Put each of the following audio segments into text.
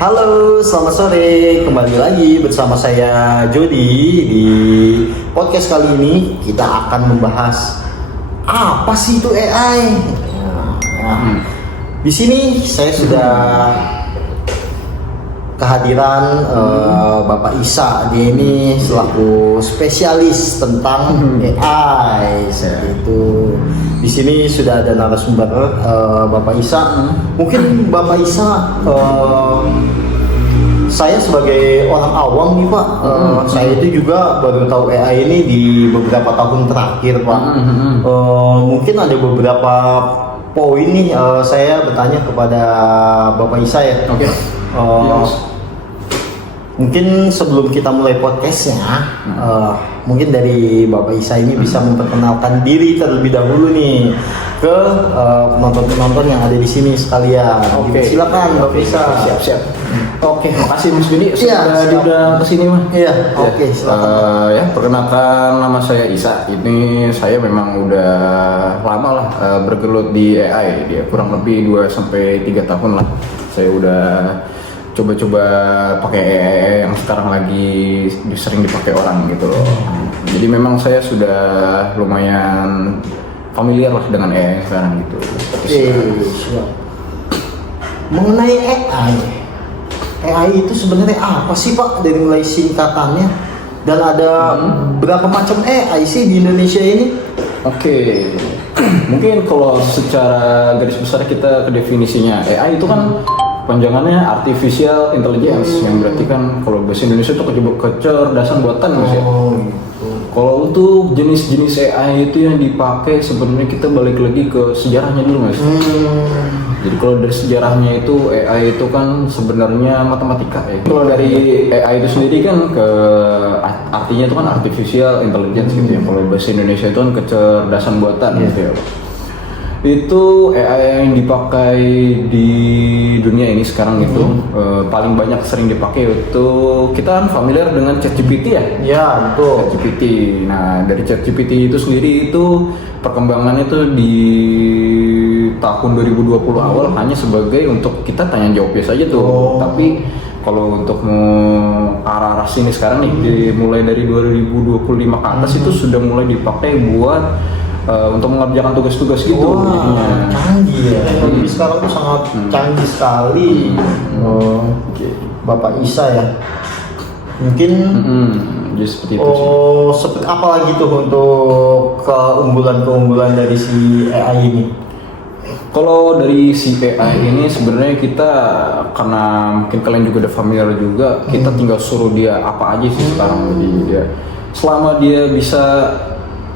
Halo, selamat sore. Kembali lagi bersama saya Jody. Di podcast kali ini kita akan membahas apa sih itu AI. Di sini saya sudah kehadiran Bapak Isa. Dia ini selaku spesialis tentang AI. Itu di sini sudah ada narasumber Bapak Isa. Mungkin Bapak Isa, saya sebagai orang awam nih Pak, saya itu juga baru tahu AI ini di beberapa tahun terakhir Pak. Mungkin ada beberapa poin nih, saya bertanya kepada Bapak Isa ya. Oke. Mungkin sebelum kita mulai podcastnya, mungkin dari Bapak Isa ini bisa memperkenalkan diri terlebih dahulu nih ke penonton-penonton yang ada di sini sekalian. Oke. Silakan Bapak Isa. Siap. Oke, makasih Mas Bini Iya, sudah diundang ke sini Mas. Iya, oke, silakan. Ya, perkenalkan nama saya Isa. Ini saya memang udah lama lah bergelut di AI. Dia kurang lebih 2 sampai 3 tahun lah. Saya udah coba-coba pakai AI yang sekarang lagi sering dipakai orang gitu loh. Jadi memang saya sudah lumayan familiar lah dengan AI sekarang gitu. Oke, siap. Mengenai AI itu sebenarnya apa sih Pak, dari mulai singkatannya, dan ada berapa macam AI sih di Indonesia ini? Oke. Mungkin kalau secara garis besar kita ke definisinya, AI itu kan panjangannya artificial intelligence, yang berarti kan kalau bahasa Indonesia itu kecerdasan buatan Mas ya. Kalau untuk jenis-jenis AI itu yang dipakai sebenarnya kita balik lagi ke sejarahnya dulu Mas. Jadi kalau dari sejarahnya itu AI itu kan sebenarnya matematika ya. Kalau dari AI itu sendiri kan artinya itu kan artificial intelligence gitu ya. Kalau bahasa Indonesia itu kan kecerdasan buatan gitu ya. Itu AI yang dipakai di dunia ini sekarang itu paling banyak sering dipakai itu, kita kan familiar dengan ChatGPT ya? Ya, betul. ChatGPT. Nah, dari ChatGPT itu sendiri itu perkembangannya itu di tahun 2020 awal hanya sebagai untuk kita tanya jawab biasa aja tuh. Tapi kalau untuk arah sini sekarang nih, mulai dari 2025 ke atas itu sudah mulai dipakai buat untuk mengerjakan tugas-tugas gitu. Wah, canggih ya. Jadi sekarang tuh sangat canggih sekali. Bapak Isa ya. Mungkin jadi seperti itu sih. seperti apa lagi tuh untuk keunggulan-keunggulan dari si AI ini? Kalau dari si AI ini sebenarnya kita, karena mungkin kalian juga udah familiar juga, kita tinggal suruh dia apa aja sih sekarang. Jadi dia selama dia bisa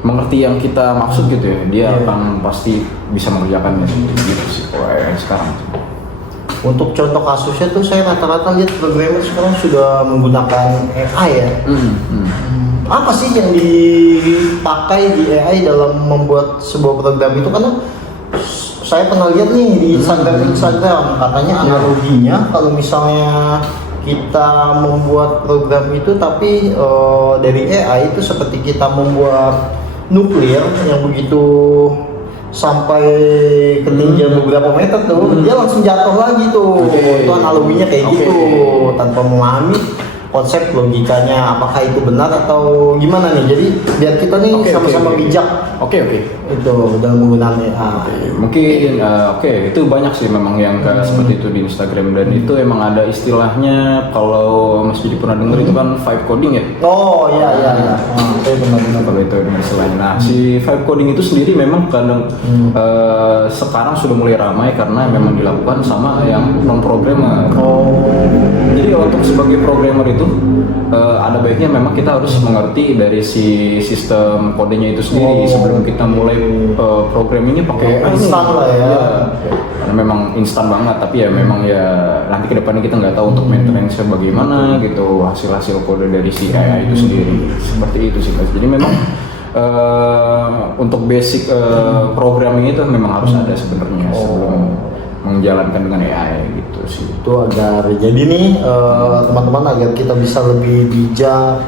mengerti yang kita maksud gitu ya, dia akan pasti bisa mengerjakannya gitu sih kalau AI sekarang. Untuk contoh kasusnya tuh saya rata-rata lihat programmer sekarang sudah menggunakan AI ya. Apa sih yang dipakai di AI dalam membuat sebuah program itu? Karena saya pernah lihat nih di Instagram katanya analoginya kalau misalnya kita membuat program itu tapi dari AI itu seperti kita membuat nuklir yang begitu sampai ketinggian beberapa meter tuh dia langsung jatuh lagi tuh. Itu analoginya kayak gitu, tanpa memahami konsep logikanya apakah itu benar atau gimana nih. Jadi biar kita nih sama-sama bijak. Oke. Itu dalam menggunakan AI. Mungkin itu banyak sih memang yang seperti itu di Instagram, dan itu emang ada istilahnya, kalau Mas Jadi pernah dengar itu kan vibe coding ya. Oh iya. Saya benar-benar Kalau itu dengan istilahnya. Nah, si vibe coding itu sendiri memang kadang sekarang sudah mulai ramai karena memang dilakukan sama yang non programmer. Jadi untuk sebagai programmer itu ada baiknya memang kita harus mengerti dari si sistem kodenya itu sendiri sebelum kita mulai program ini pakai instan lah ya. Karena memang instan banget, tapi ya memang ya nanti kedepannya kita nggak tahu untuk maintenance-nya bagaimana gitu, hasil kode dari si AI itu sendiri. Seperti itu sih Mas. Jadi memang untuk basic programming itu memang harus ada sebenarnya sebelum menjalankan dengan AI gitu sih. Itu agar jadi nih teman-teman, agar kita bisa lebih bijak.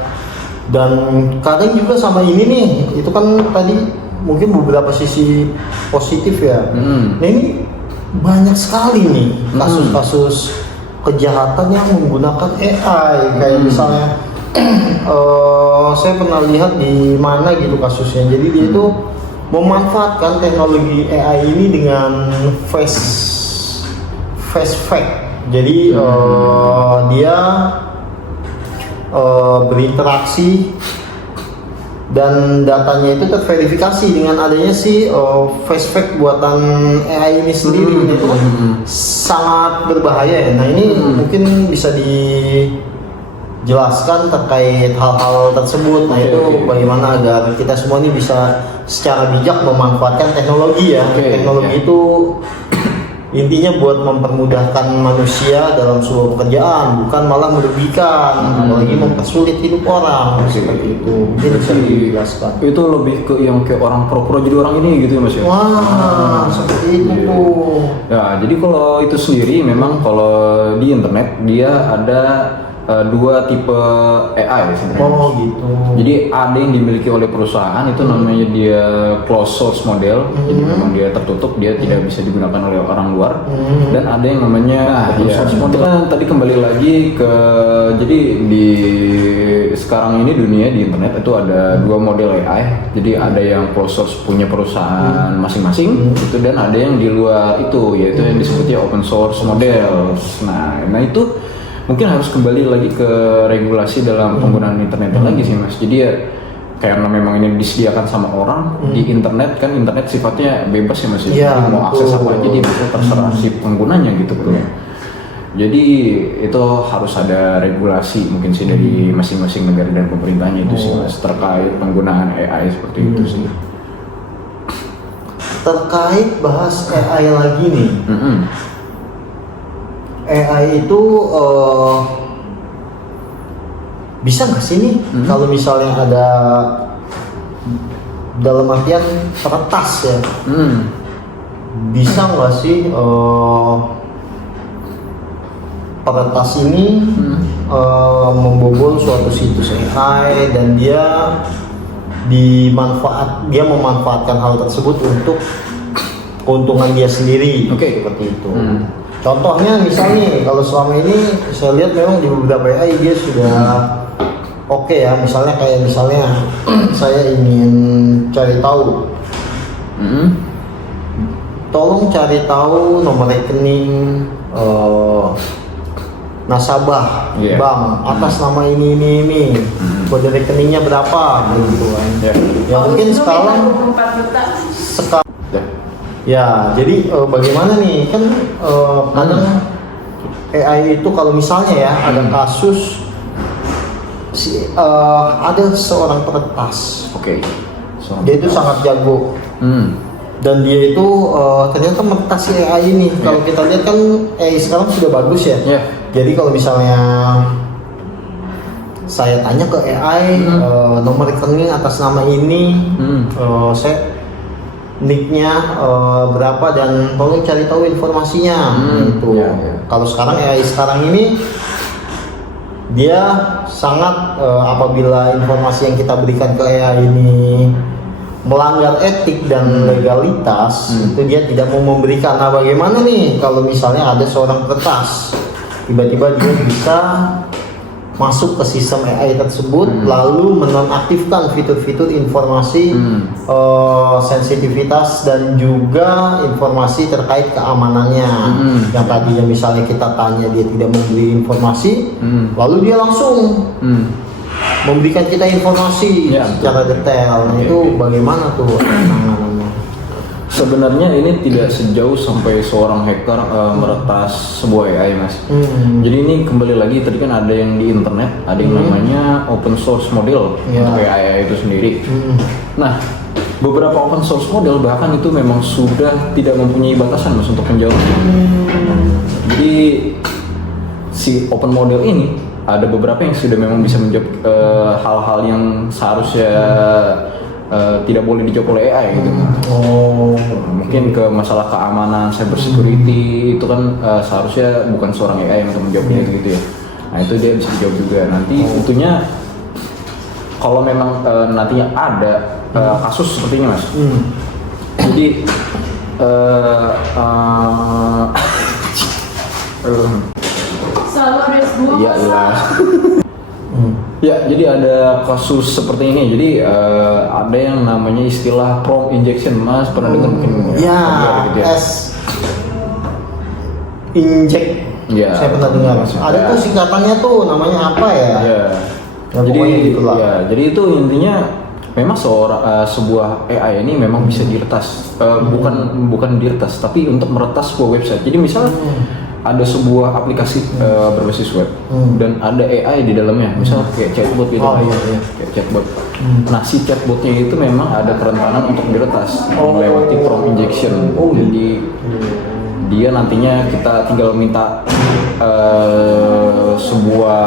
Dan kadang juga sama ini nih, itu kan tadi mungkin beberapa sisi positif ya. Nah ini banyak sekali nih kasus-kasus kejahatan yang menggunakan AI. Kayak misalnya saya pernah lihat di mana gitu kasusnya. Jadi dia itu memanfaatkan teknologi AI ini dengan face fake. Jadi dia berinteraksi dan datanya itu terverifikasi dengan adanya face fake buatan AI ini sendiri. Itu kan sangat berbahaya ya. Nah ini mungkin bisa dijelaskan terkait hal-hal tersebut. Nah itu bagaimana agar kita semua ini bisa secara bijak memanfaatkan teknologi ya. Teknologi itu intinya buat mempermudahkan manusia dalam sebuah pekerjaan, bukan malah merugikan, apalagi mempersulit hidup orang seperti itu. Mungkin bisa dijelaskan. Itu lebih ke yang kayak orang pura-pura jadi orang ini gitu ya Mas ya? Wah, seperti itu tuh. Ya, jadi kalau itu sendiri memang kalau di internet dia ada dua tipe AI sebenarnya. Oh gitu. Jadi ada yang dimiliki oleh perusahaan itu namanya dia closed source model. Jadi memang dia tertutup, dia tidak bisa digunakan oleh orang luar. Dan ada yang namanya open source model. Kita tadi kembali lagi ke jadi di sekarang ini dunia di internet itu ada dua model AI. Jadi ada yang closed source punya perusahaan masing-masing itu, dan ada yang di luar itu yaitu yang disebutnya open source model. Nah itu mungkin harus kembali lagi ke regulasi dalam penggunaan internet lagi sih Mas. Jadi ya karena memang ini disediakan sama orang di internet, kan internet sifatnya bebas ya Mas. Ya, mau akses apa aja dia bisa, terserah si penggunanya gitu bro. Jadi itu harus ada regulasi mungkin sih dari masing-masing negara dan pemerintahnya itu sih Mas, terkait penggunaan AI seperti itu sih. Terkait bahas AI lagi nih. AI itu bisa nggak sih nih kalau misalnya ada dalam artian peretas ya, bisa nggak sih peretas ini membobol suatu situs AI dan dia memanfaatkan hal tersebut untuk keuntungan dia sendiri, seperti itu. Contohnya misalnya kalau selama ini saya lihat memang di beberapa AI dia sudah oke ya, misalnya saya ingin cari tahu, tolong cari tahu nomor rekening nasabah bank atas nama ini, kode rekeningnya berapa gitu kan. Ya mungkin sekarang ya, jadi bagaimana nih kan kadang AI itu kalau misalnya ya ada kasus ada seorang peretas, dia itu sangat jago dan dia itu ternyata meretas si AI ini. Kalau kita lihat kan AI sekarang sudah bagus ya. Jadi kalau misalnya saya tanya ke AI nomor rekening atas nama ini, saya nicknya berapa dan tolong cari tahu informasinya gitu. Kalau sekarang AI sekarang ini dia sangat apabila informasi yang kita berikan ke AI ini melanggar etik dan legalitas, itu dia tidak mau memberikan. Nah bagaimana nih kalau misalnya ada seorang peretas tiba-tiba dia bisa masuk ke sistem AI tersebut lalu menonaktifkan fitur-fitur informasi sensitivitas dan juga informasi terkait keamanannya. Yang tadinya misalnya kita tanya dia tidak memberi informasi, lalu dia langsung memberikan kita informasi secara detail. Nah, itu bagaimana tuh penanganannya? Sebenarnya ini tidak sejauh sampai seorang hacker meretas sebuah AI Mas. Jadi ini kembali lagi tadi kan ada yang di internet, ada yang namanya open source model untuk AI itu sendiri. Nah beberapa open source model bahkan itu memang sudah tidak mempunyai batasan Mas untuk menjawabnya. Jadi si open model ini ada beberapa yang sudah memang bisa menjawab hal-hal yang seharusnya tidak boleh dijawab oleh AI gitu. Mungkin ke masalah keamanan, cyber security itu kan seharusnya bukan seorang AI yang untuk menjawabnya gitu ya. Nah itu dia bisa dijawab juga. Nanti tentunya kalau memang nantinya ada kasus seperti ini Mas. Jadi Selalu ada sebuah Iya lah. Ya, jadi ada kasus seperti ini. Jadi ada yang namanya istilah prompt injection, Mas pernah dengar mungkin? Ya, Gitu ya. inject. Ya. Saya pernah dengar. Ada tuh singkatannya tuh namanya apa ya? Ya. Ya, Jadi pokoknya gitulah. ya, jadi itu intinya memang sebuah AI ini memang bisa diretas. Bukan diretas, tapi untuk meretas sebuah website. Jadi misal ada sebuah aplikasi berbasis web dan ada AI di dalamnya, misal kayak chatbot gitu. Oh, iya, iya. Kayak chatbot. Nah, si chatbotnya itu memang ada kerentanan untuk diretas melewati prompt injection. Jadi dia nantinya kita tinggal minta sebuah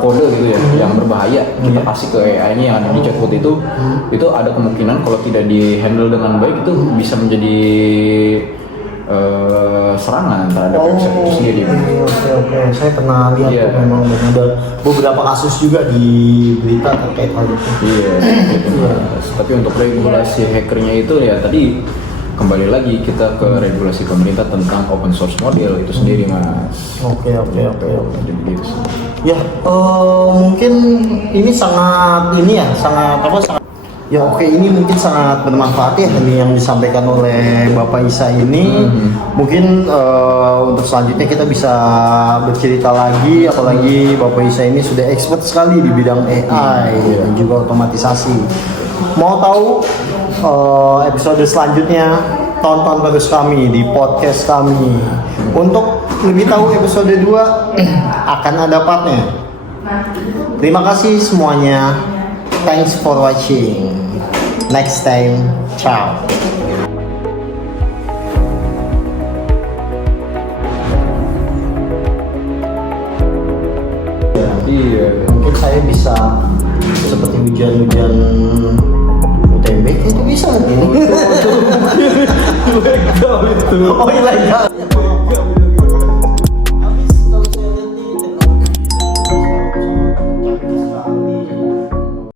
kode gitu ya yang berbahaya, kita kasih ke AI-nya yang ada di chatbot itu ada kemungkinan kalau tidak di handle dengan baik itu bisa menjadi serangan terhadap website itu sendiri. Oke. Saya pernah lihat Iya. tuh memang ada beberapa kasus juga di berita terkait hal itu. Iya, gitu Mas. Tapi untuk regulasi hackernya itu ya tadi kembali lagi kita ke regulasi pemerintah tentang open source model itu sendiri, Mas. Oke. Jadi begitu sih. Ya, mungkin ini sangat ya oke, ini mungkin sangat bermanfaat ya ini yang disampaikan oleh Bapak Isa ini. Mungkin untuk selanjutnya kita bisa bercerita lagi, apalagi Bapak Isa ini sudah expert sekali di bidang AI dan juga otomatisasi. Mau tahu episode selanjutnya, tonton terus kami di podcast kami. Untuk lebih tahu episode 2 akan ada partnya. Terima kasih semuanya. Thanks for watching. Next time, ciao. Iya. Mungkin saya bisa seperti hujan-hujan UTBK itu bisa mungkin. Legal itu. Oh ilegal.